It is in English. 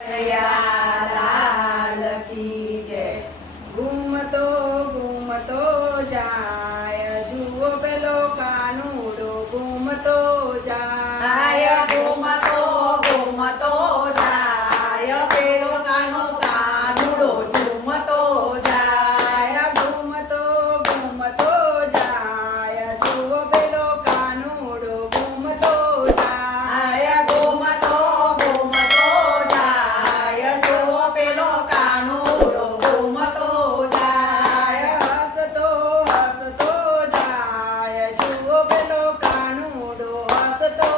Yeah. todo.